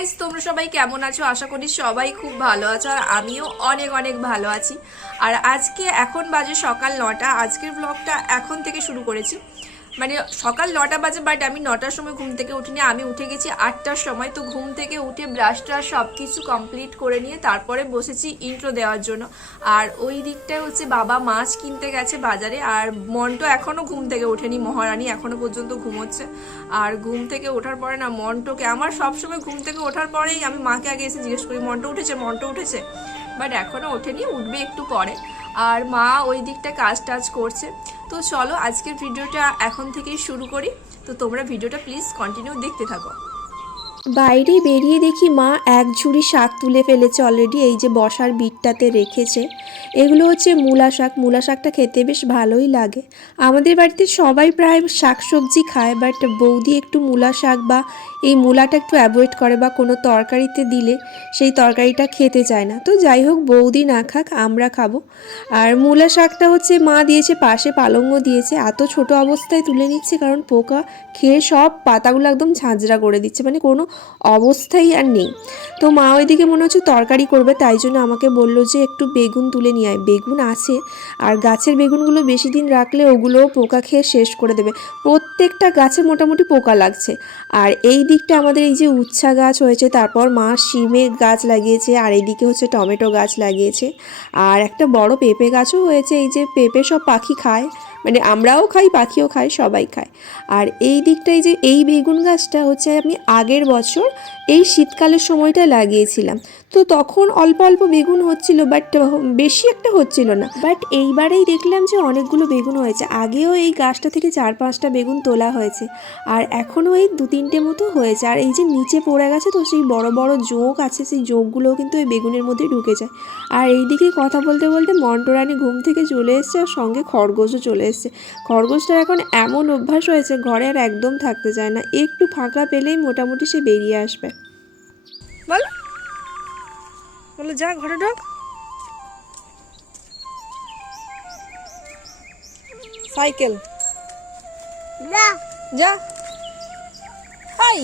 Guys, তোমরা সবাই কেমন আছো? আশা করি সবাই খুব ভালো আছো আর আমিও অনেক অনেক ভালো আছি। আর আজকে এখন বাজে সকাল 9টা। আজকের ব্লগটা এখন থেকে শুরু করেছি, মানে সকাল 9টা বাজে, বাট আমি 9টার সময় ঘুম থেকে উঠিনি। আমি উঠে গেছি 8টার সময়। তো ঘুম থেকে উঠে ব্রাশ ট্রাশ সব কিছু কমপ্লিট করে নিয়ে তারপরে বসেছি ইন্ট্রো দেওয়ার জন্য। আর ওই দিকটায় হচ্ছে বাবা মাছ কিনতে গেছে বাজারে, আর মন্টু এখনও ঘুম থেকে ওঠেনি, মহারানী এখনও পর্যন্ত ঘুমোচ্ছে। আর ঘুম থেকে ওঠার পরে না মন্টুকে আমার সবসময় ঘুম থেকে ওঠার পরেই আমি মাকে আগে এসে জিজ্ঞেস করি মন্টু উঠেছে, মন্টু উঠেছে, বাট এখনও ওঠেনি, উঠবে একটু পরে। আর মা ওই দিকটা কাজ টাজ করছে। তো চলো আজকের ভিডিওটা এখন থেকেই শুরু করি। তো তোমরা ভিডিওটা প্লিজ কন্টিনিউ দেখতে থাকো। বাইরে বেরিয়ে দেখি মা এক ঝুড়ি শাক তুলে ফেলেছে অলরেডি, এই যে বসার বিটটাতে রেখেছে। এগুলো হচ্ছে মূলা শাক। মূলা শাকটা খেতে বেশ ভালোই লাগে। আমাদের বাড়িতে সবাই প্রায় শাক সবজি খায়, বাট বৌদি একটু মূলা শাক বা এই মূলাটা একটু অ্যাভয়েড করে, বা কোনো তরকারিতে দিলে সেই তরকারিটা খেতে চায় না। তো যাই হোক, বৌদি না খাক, আমরা খাবো। আর মূলা শাকটা হচ্ছে মা দিয়েছে, পাশে পালংও দিয়েছে। এত ছোট অবস্থায় তুলে নিচ্ছে কারণ পোকা খেয়ে সব পাতাগুলো একদম ঝাঁঝরা করে দিচ্ছে, মানে কোনো অবস্থাই আর নেই। তো মা ওইদিকে মনে হচ্ছে তরকারি করবে, তাই জন্য আমাকে বললো যে একটু বেগুন তুলে নিয়ে আয়। বেগুন আছে, আর গাছের বেগুনগুলো বেশি দিন রাখলে ওগুলোও পোকা খেয়ে শেষ করে দেবে। প্রত্যেকটা গাছে মোটামুটি পোকা লাগছে। আর এই দিকটা আমাদের এই যে উচ্ছা গাছ হয়েছে, তারপর মা শিমের গাছ লাগিয়েছে, আর এইদিকে হচ্ছে টমেটো গাছ লাগিয়েছে, আর একটা বড় পেঁপে গাছও হয়েছে। এই যে পেঁপে সব পাখি খায়, মানে আমরাও খাই, পাখিও খায়, সবাই খায়। আর এই দিকটায় যে এই বেগুন গাছটা হচ্ছে আমি আগের বছর এই শীতকালের সময়টা লাগিয়েছিলাম। তো তখন অল্প অল্প বেগুন হচ্ছিল, বাট বেশি একটা হচ্ছিল না। বাট এইবারেই দেখলাম যে অনেকগুলো বেগুন হয়েছে। আগেও এই গাছটা থেকে 4-5টা বেগুন তোলা হয়েছে, আর এখনও এই 2-3টে মতো হয়েছে। আর এই যে নিচে পড়ে গেছে, তো সেই বড় বড় জোঁক আছে, সেই জোঁকগুলোও কিন্তু এই বেগুনের মধ্যে ঢুকে যায়। আর এইদিকে কথা বলতে বলতে মন্টরানি ঘুম থেকে চলে এসছে, আর সঙ্গে খরগোশও চলে এসছে। খরগোশটার এখন এমন অভ্যাস হয়েছে, ঘরে আর একদম থাকতে চায় না। একটু ফাঁকা পেলেই মোটামুটি সে বেরিয়ে আসবে। বল বলো, যা ঘরে ঢোক। সাইকেল যা। হাই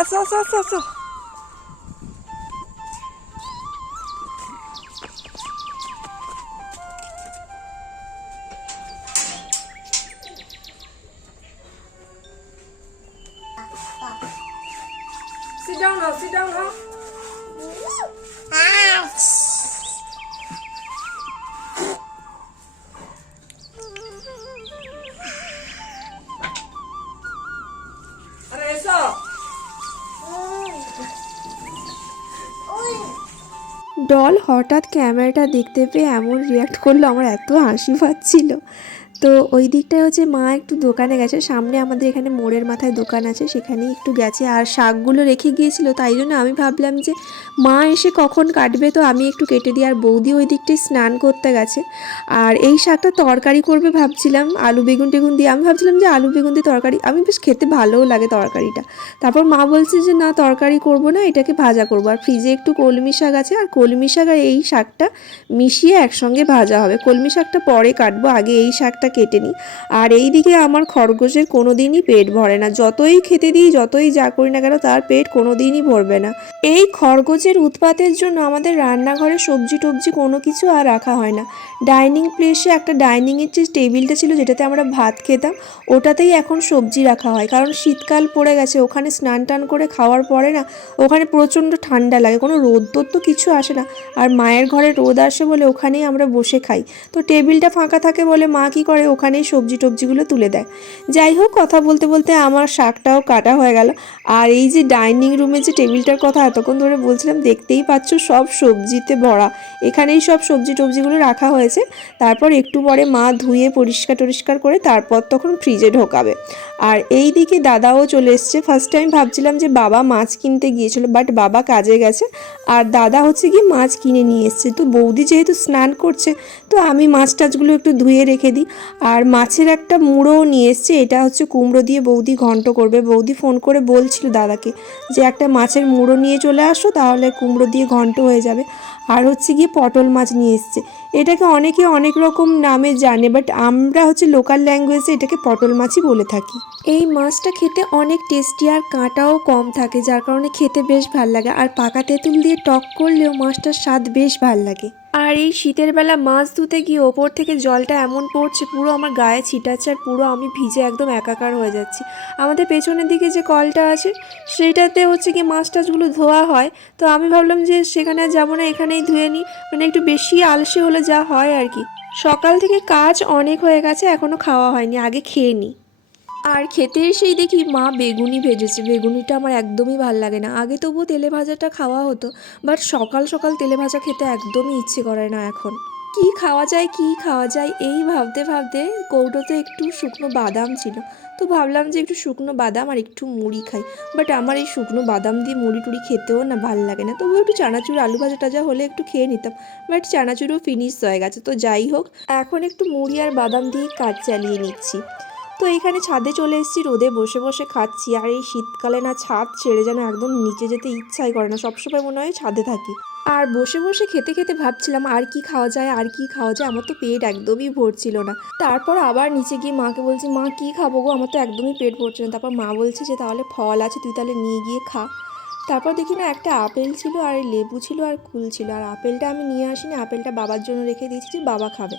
আসো আসো আসো আসো। Sit down now, sit down now. আরে এসো। ডল হঠাৎ ক্যামেরাটা দেখতে পেয়ে এমন রিয়াক্ট করলো, আমার এত হাসি পাচ্ছিল। তো ওই দিকটায় হচ্ছে মা একটু দোকানে গেছে, সামনে আমাদের এখানে মোড়ের মাথায় দোকান আছে, সেখানেই একটু গেছে। আর শাকগুলো রেখে গিয়েছিল, তাই জন্য আমি ভাবলাম যে মা এসে কখন কাটবে, তো আমি একটু কেটে দিই। আর বৌদি ওই দিকটায় স্নান করতে গেছে। আর এই শাকটা তরকারি করবে ভাবছিলাম, আলু বেগুন টেগুন দিয়ে। আমি ভাবছিলাম যে আলু বেগুন দিয়ে তরকারি, আমি বেশ খেতে ভালোও লাগে তরকারিটা। তারপর মা বলছে যে না, তরকারি করব না, এটাকে ভাজা করবো। আর ফ্রিজে একটু কলমি শাক আছে, আর কলমি শাক আর এই শাকটা মিশিয়ে একসঙ্গে ভাজা হবে। কলমি শাকটা পরে কাটবো, আগে এই শাকটা কেটে নিই। আর এই দিকে আমার খরগোশের কোনো দিনই পেট ভরে না, যতই খেতে দিই, যতই যা করি না কেন, তার পেট কোনো দিনই ভরবে না। এই খরগোশের উৎপাতের জন্য আমাদের রান্নাঘরে সবজি টবজি কোনো কিছু আর রাখা হয় না। ডাইনিং প্লেসে একটা ডাইনিংয়ের যে টেবিলটা ছিল, যেটাতে আমরা ভাত খেতাম, ওটাতেই এখন সবজি রাখা হয়। কারণ শীতকাল পড়ে গেছে, ওখানে স্নান টান করে খাওয়ার পরে না ওখানে প্রচণ্ড ঠান্ডা লাগে, কোনো রোদ টোদ তো কিছু আসে না। আর মায়ের ঘরে রোদ আসে বলে ওখানেই আমরা বসে খাই। তো টেবিলটা ফাঁকা থাকে বলে মা কী করে, ওখানেই সবজি টবজিগুলো তুলে দেয়। যাই হোক, কথা বলতে বলতে আমার শাকটাও কাটা হয়ে গেল। আর এই যে ডাইনিং রুমে যে টেবিলটার কথা এতক্ষণ ধরে বলছিলাম, দেখতেই পাচ্ছ সব সবজিতে ভরা। এখানেই সব সবজি টবজিগুলো রাখা হয়েছে। তারপর একটু পরে মা ধুয়ে পরিষ্কার টরিষ্কার করে তারপর তখন ফ্রিজে ঢোকাবে। আর এই দিকে দাদাও চলে এসছে। ফার্স্ট টাইম ভাবছিলাম যে বাবা মাছ কিনতে গিয়েছিল, বাট বাবা কাজে গেছে, আর দাদা হচ্ছে কি মাছ কিনে নিয়ে এসছে। তো বৌদি যেহেতু স্নান করছে, তো আমি মাছ টাছগুলো একটু ধুয়ে রেখে দিই। আর মাছের একটা মুড়োও নিয়ে এসছে, এটা হচ্ছে কুমড়ো দিয়ে বৌদি ঘন্ট করবে। বৌদি ফোন করে বলছিল দাদাকে যে একটা মাছের মুড়ো নিয়ে চলে আসো, তাহলে কুমড়ো দিয়ে ঘন্ট হয়ে যাবে। আর হচ্ছে গিয়ে পটল মাছ নিয়ে এসছে, এটাকে অনেকে অনেক রকম নামে জানে, বাট আমরা হচ্ছে লোকাল ল্যাঙ্গুয়েজে এটাকে পটল মাছই বলে থাকি। এই মাছটা খেতে অনেক টেস্টি আর কাঁটাও কম থাকে, যার কারণে খেতে বেশ ভাল লাগে। আর পাকা তেঁতুল দিয়ে টক করলেও মাছটার স্বাদ বেশ ভাল লাগে। আর এই শীতের বেলা মাছ ধুতে গিয়ে ওপর থেকে জলটা এমন পড়ছে, পুরো আমার গায়ে ছিটাচ্ছে আর পুরো আমি ভিজে একদম একাকার হয়ে যাচ্ছি। আমাদের পেছনের দিকে যে কলটা আছে সেইটাতে হচ্ছে কি মাছ টাছগুলো ধোয়া হয়, তো আমি ভাবলাম যে সেখানে যাবো না, এখানেই ধুয়ে নিই, মানে একটু বেশি আলসে হলে যা হয় আর কি। সকাল থেকে কাজ অনেক হয়ে গেছে, এখনও খাওয়া হয়নি, আগে খেয়ে নিই। আর খেতে এসেই দেখি মা বেগুনি ভেজেছে। বেগুনিটা আমার একদমই ভাল লাগে না, আগে তবুও তেলে ভাজাটা খাওয়া হতো, বাট সকাল সকাল তেলে ভাজা খেতে একদমই ইচ্ছে করে না এখন। কি খাওয়া যায় কি খাওয়া যায় এই ভাবতে ভাবতে কৌটোতে একটু শুকনো বাদাম ছিল, তো ভাবলাম যে একটু শুকনো বাদাম আর একটু মুড়ি খাই। বাট আমার এই শুকনো বাদাম দিয়ে মুড়ি টুড়ি খেতেও না ভাল লাগে না, তবুও একটু চানাচুর আলু ভাজা টাজা হলে একটু খেয়ে নিতাম, বাট চানাচুরও ফিনিশ হয়ে গেছে। তো যাই হোক, এখন একটু মুড়ি আর বাদাম দিয়ে কাজ চালিয়ে নিচ্ছি। তো এইখানে ছাদে চলে এসেছি, রোদে বসে বসে খাচ্ছি। আর এই শীতকালে না ছাদ ছেড়ে যেন একদম নিচে যেতে ইচ্ছাই করে না, সবসময় মনে হয় ছাদে থাকি। আর বসে বসে খেতে খেতে ভাবছিলাম আর কি খাওয়া যায় আর কি খাওয়া যায়, আমার তো পেট একদমই ভরছিল না। তারপর আবার নিচে গিয়ে মাকে বলছি, মা কি খাবো গো, আমার তো একদমই পেট ভরছে না। তারপর মা বলছে যে তাহলে ফল আছে, তুই তাহলে নিয়ে গিয়ে খা। তারপর দেখি না একটা আপেল ছিল আর লেবু ছিল আর কুল ছিল, আর আপেলটা আমি নিয়ে আসিনি, আপেলটা বাবার জন্য রেখে দিয়েছি যে বাবা খাবে।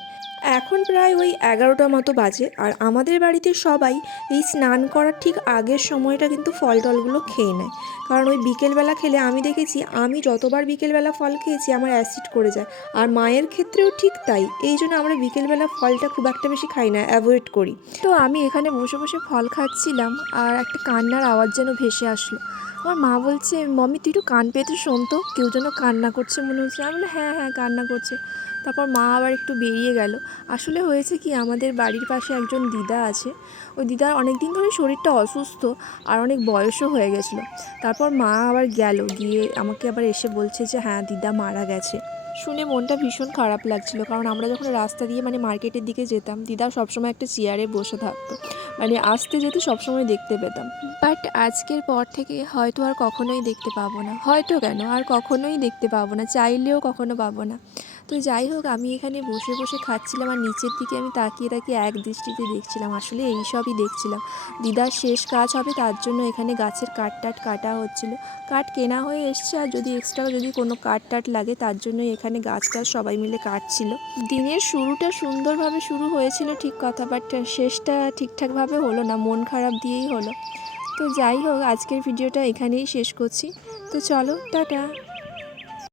এখন প্রায় ওই 11টা মতো বাজে, আর আমাদের বাড়িতে সবাই এই স্নান করার ঠিক আগের সময়টা কিন্তু ফল টলগুলো খেয়ে নেয়, কারণ ওই বিকেলবেলা খেলে আমি দেখেছি, আমি যতবার বিকেলবেলা ফল খেয়েছি আমার অ্যাসিড করে যায়, আর মায়ের ক্ষেত্রেও ঠিক তাই। এই জন্য আমরা বিকেলবেলা ফলটা খুব একটা বেশি খাই না, অ্যাভয়েড করি। তো আমি এখানে বসে বসে ফল খাচ্ছিলাম আর একটা কান্নার আওয়াজ যেন ভেসে আসলো। আমার মা বলছে, মম্মি তুই একটু কান পেতে শোন তো, কেউ যেন কান্না করছে মনে হচ্ছে। আমি বললাম হ্যাঁ হ্যাঁ কান্না করছে। তারপর মা আবার একটু বেরিয়ে গেল। আসলে হয়েছে কি, আমাদের বাড়ির পাশে একজন দিদা আছে, ওই দিদার অনেক দিন ধরে শরীরটা অসুস্থ আর অনেক বয়সও হয়ে গেছিলো। তারপর মা আবার গিয়ে আমাকে আবার এসে বলছে যে হ্যাঁ দিদা মারা গেছে। শুনে মনটা ভীষণ খারাপ লাগছিল, কারণ আমরা যখন রাস্তা দিয়ে মানে মার্কেটের দিকে যেতাম, দিদা সবসময় একটা চেয়ারে বসে থাকতো, মানে আসতে যেতে সবসময় দেখতে পেতাম। বাট আজকের পর থেকে হয়তো আর কখনোই দেখতে পাবো না, হয়তো কেন আর কখনোই দেখতে পাবো না, চাইলেও কখনো পাবো না। তো যাই হোক, আমি এখানে বসে বসে খাচ্ছিলাম আর নিচের দিকে আমি তাকিয়ে তাকিয়ে এক দৃষ্টিতে দেখছিলাম, আসলে এই সবই দেখছিলাম। দিদার শেষ কাজ হবে তার জন্য এখানে গাছের কাঠ টাট কাটা হচ্ছিল, কাঠ কেনা হয়ে এসছে, আর যদি এক্সট্রা যদি কোনো কাঠ টাট লাগে তার জন্য এখানে গাছ টাছ সবাই মিলে কাটছিল। দিনের শুরুটা সুন্দরভাবে শুরু হয়েছিল ঠিক কথা, বাট শেষটা ঠিকঠাকভাবে হলো না, মন খারাপ দিয়েই হলো। তো যাই হোক, আজকের ভিডিওটা এখানেই শেষ করছি। তো চলো, টাটা।